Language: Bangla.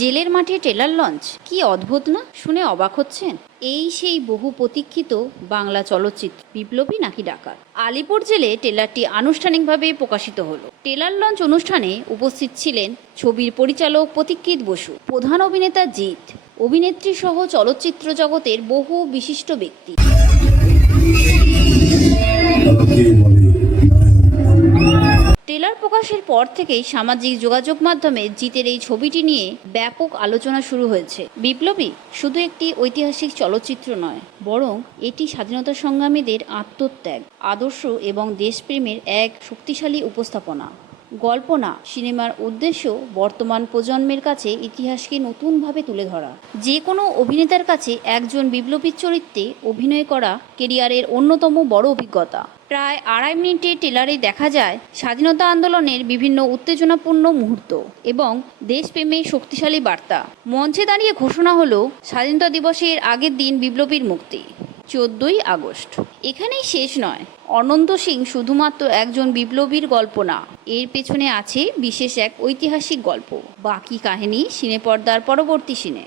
জেলের মাঠে ট্রেলার লঞ্চ, কি অদ্ভুত না? শুনে অবাক হচ্ছেন? এই সেই বহু প্রতীক্ষিত বাংলা চলচ্চিত্র বিপ্লবী নাকি ডাকাত। আলিপুর জেলে ট্রেলারটি আনুষ্ঠানিকভাবে প্রকাশিত হলো। ট্রেলার লঞ্চ অনুষ্ঠানে উপস্থিত ছিলেন ছবির পরিচালক প্রতীক্ষিত বসু, প্রধান অভিনেতা জিৎ, অভিনেত্রী সহ চলচ্চিত্র জগতের বহু বিশিষ্ট ব্যক্তি। ট্রেলার প্রকাশের পর থেকেই সামাজিক যোগাযোগ মাধ্যমে জিতের এই ছবিটি নিয়ে ব্যাপক আলোচনা শুরু হয়েছে। বিপ্লবী শুধু একটি ঐতিহাসিক চলচ্চিত্র নয়, বরং এটি স্বাধীনতা সংগ্রামীদের আত্মত্যাগ, আদর্শ এবং দেশপ্রেমের এক শক্তিশালী উপস্থাপনা। গল্প না, সিনেমার উদ্দেশ্য বর্তমান প্রজন্মের কাছে ইতিহাসকে নতুনভাবে তুলে ধরা। যে কোনো অভিনেতার কাছে একজন বিপ্লবীর চরিত্রে অভিনয় করা কেরিয়ারের অন্যতম বড় অভিজ্ঞতা। প্রায় 2.5 মিনিটের ট্রেলারে দেখা যায় স্বাধীনতা আন্দোলনের বিভিন্ন উত্তেজনাপূর্ণ মুহূর্ত এবং দেশপ্রেমের শক্তিশালী বার্তা। মঞ্চে দাঁড়িয়ে ঘোষণা হলো স্বাধীনতা দিবসের আগের দিন বিপ্লবীর মুক্তি, 14ই আগস্ট। এখানেই শেষ নয়। অনন্ত সিং শুধুমাত্র একজন বিপ্লবীর গল্প না, এর পেছনে আছে বিশেষ এক ঐতিহাসিক গল্প। বাকি কাহিনী সিনেপর্দার পরবর্তী সিনে।